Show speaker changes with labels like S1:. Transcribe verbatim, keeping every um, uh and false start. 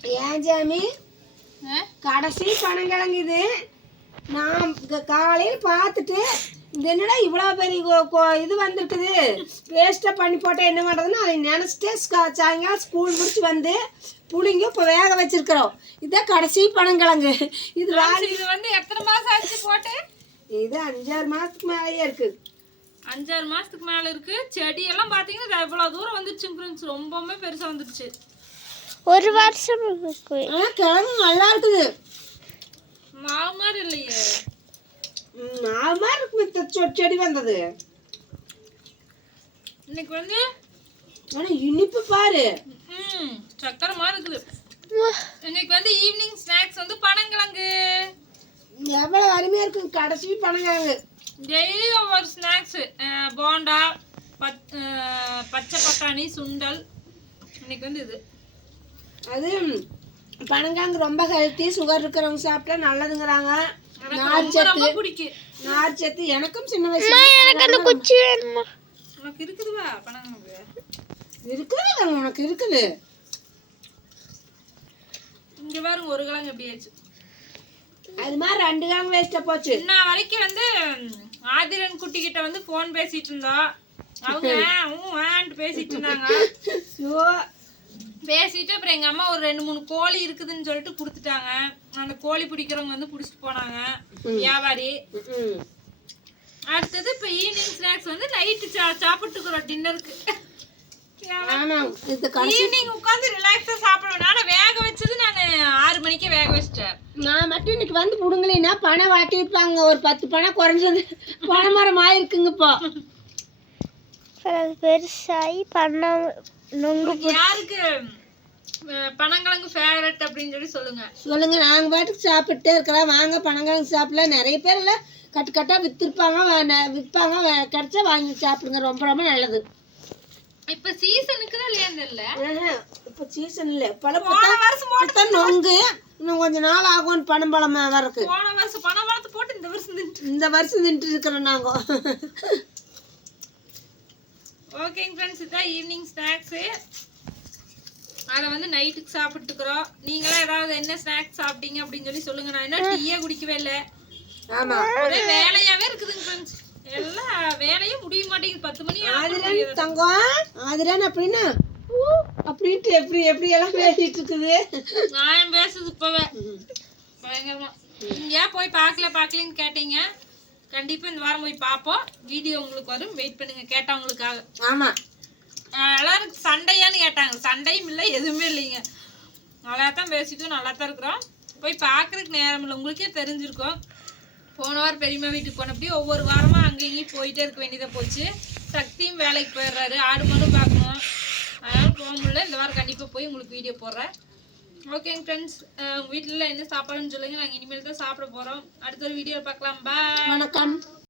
S1: ஏன் ஜாமி கடைசி பனங்கிழங்கு இது. நான் காலையில் பார்த்துட்டு இது என்னடா இவ்வளோ பெரிய இது வந்துருக்குது, வேஸ்ட்டாக பண்ணி போட்டால் என்ன பண்ணுறதுன்னு அதை நினச்சிட்டு சாயங்காலம் ஸ்கூல் முடிச்சு வந்து புளிங்க இப்போ வேக வச்சிருக்கிறோம். இதான் கடைசி பனங்கிழங்கு. இது வேறு
S2: இது வந்து எத்தனை மாதம் ஆச்சு போட்டு?
S1: இது அஞ்சாறு மாதத்துக்கு மேலேயே இருக்குது.
S2: அஞ்சாறு மாதத்துக்கு மேலே இருக்குது. செடியெல்லாம் பார்த்தீங்கன்னா எவ்வளோ தூரம் வந்துருச்சு ஃப்ரெண்ட்ஸ், ரொம்பவுமே பெருசாக வந்துருச்சு.
S3: ஒரு வருஷம்
S1: கிழங்கு நல்லா இருக்குது.
S2: மாவு மாதிரி இல்லையே,
S1: மாவு மாதிரி இருக்கு செடி வந்தது.
S2: இன்னைக்கு வந்து
S1: ஆனால் இனிப்பு பாரு,
S2: ம் சக்கரை மாதிரி இருக்குது. இன்னைக்கு வந்து ஈவினிங் ஸ்நாக்ஸ் வந்து பனங்கிழங்கு.
S1: எவ்வளோ அருமையாக இருக்குது கடைசி பனங்கிழங்கு.
S2: டெய்லி ஒவ்வொரு ஸ்நாக்ஸு, போண்டா, பச் பச்சை பட்டாணி, சுண்டல். இன்னைக்கு வந்து இது
S1: அது பனங்கிழங்கு ரொம்ப ஹெல்த்தி, சுகர் இருக்கிறவங்க சாப்பிட்டா நல்லதுங்கிறாங்க. நார்ச்சத்து
S2: பிடிக்கும்,
S1: நார்ச்சத்து. எனக்கும் சின்ன வயசுல
S3: எனக்கு அந்த குச்சி வேணுமா?
S2: உனக்கு இருக்குதுவா பனங்கிழங்கு?
S1: இருக்குது, உனக்கு இருக்குது.
S2: இங்க பாருங்க ஒரு கிழங்கு எப்படி ஆச்சு.
S1: அது மாதிரி ரெண்டு கிழங்கு வேஸ்டா போச்சு.
S2: இன்ன வரைக்கும் வந்து ஆதிரன் குட்டி கிட்ட வந்து போன் பேசிட்டு இருந்தோம். அவங்க ஊன்ட்டு பேசிட்டு இருந்தாங்க. பேசிட்டு அப்புறம் எங்க அம்மா ஒரு ரெண்டு மூணு கோழி இருக்குதுன்னு சொல்லிட்டு கொடுத்துட்டாங்க. அந்த கோழி பிடிக்கிறவங்க வந்து பிடிச்சிட்டு போனாங்க வியாபாரி. அடுத்தது இப்ப ஈவினிங் ஸ்நாக்ஸ் வந்து நைட்டு சாப்பிட்டுக்கிறோம் டின்னருக்கு. ஈவினிங் உட்காந்து ரிலாக்ஸா சாப்பிடுவேன். ஆனா வேக வச்சது நான் ஆறு மணிக்கே வேக வச்சிட்டேன்.
S1: நான் மட்டும் இன்னைக்கு வந்து புடுங்கலைன்னா பனை வாட்டிருப்பாங்க. ஒரு பத்து பனை குறைஞ்சது பனை மரம் ஆயிருக்குங்க. இப்போ
S3: பெருசாகி பண்ண
S2: யாருக்கு பனங்கிழங்கு ஃபேவரட் அப்படின்னு சொல்லி சொல்லுங்க
S1: சொல்லுங்க. நாங்கள் பாட்டுக்கு சாப்பிட்டே இருக்கிறோம். வாங்க பனங்கிழங்கு சாப்பிடல. நிறைய பேர் எல்லாம் கட்டு கட்டா வித்துருப்பாங்க, விற்பாங்க. கிடைச்சா வாங்கி சாப்பிடுங்க, ரொம்ப ரொம்ப நல்லது.
S2: இப்ப சீசனுக்கு தான் இல்லையா தெரியல.
S1: இப்ப சீசன் இல்ல, பழம் நொங்கு இன்னும் கொஞ்ச நாள் ஆகும். பனம் பழம் வரக்கு
S2: போன வருஷம் பனம் பழத்தை போட்டு இந்த வருஷம் தின்ட்டு
S1: இந்த வருஷம் தின்ட்டு இருக்கிறோம் நாங்க.
S2: ஓகேங்க ஃப்ரெண்ட்ஸ், இதான் ஈவினிங் ஸ்நாக்ஸு. அதை வந்து நைட்டுக்கு சாப்பிட்டுக்கிறோம். நீங்களாம் ஏதாவது என்ன ஸ்நாக்ஸ் சாப்பிட்டீங்க அப்படின்னு சொல்லி சொல்லுங்க. நான் இன்னும் டீயே குடிக்கவே இல்லை.
S1: ஆமா,
S2: ஒரே வேலையாவே இருக்குதுங்க ஃப்ரெண்ட்ஸ். எல்லாம் வேலையும் முடிய மாட்டேங்குது. பத்து மணி
S1: ஆதிரன் தங்கம், ஆதிரன் அப்படின்னா அப்படின்ட்டு எப்படி எப்படி எல்லாம் பேசிட்டு இருக்குது.
S2: நான் பேசுது இப்பவே பயங்கரமா. நீங்க ஏன் போய் பார்க்கல பார்க்கலன்னு கேட்டீங்க. கண்டிப்பா இந்த வாரம் போய் பார்ப்போம். வீடியோ உங்களுக்கு வரும், வெயிட் பண்ணுங்க கேட்டவங்களுக்காக.
S1: ஆமா,
S2: எல்லாரும் சண்டையான்னு கேட்டாங்க. சண்டையும் இல்லை, எதுவுமே இல்லைங்க. நல்லா தான் பேசிட்டோம், நல்லா தான் இருக்கிறோம். போய் பார்க்கறதுக்கு நேரம் இல்லை, உங்களுக்கே தெரிஞ்சிருக்கும். போன வாரம் பெரியம்மா வீட்டுக்கு போனப்படி ஒவ்வொரு வாரமாக அங்கே இங்கேயும் போயிட்டே இருக்க வேண்டியதாக போச்சு. சக்தியும் வேலைக்கு போயிடுறாரு, ஆடு மாடும் பார்க்கணும். அதனால் போக முடியல. இந்த வாரம் கண்டிப்பாக போய் உங்களுக்கு வீடியோ போடுறேன். ஓகேங்க ஃப்ரெண்ட்ஸ், உங்கள் வீட்டில் என்ன சாப்பாடுன்னு சொல்லுங்கள். நாங்கள் இனிமேல் தான் சாப்பிட போகிறோம். அடுத்த ஒரு வீடியோ பார்க்கலாம். பாய்,
S1: வணக்கம்.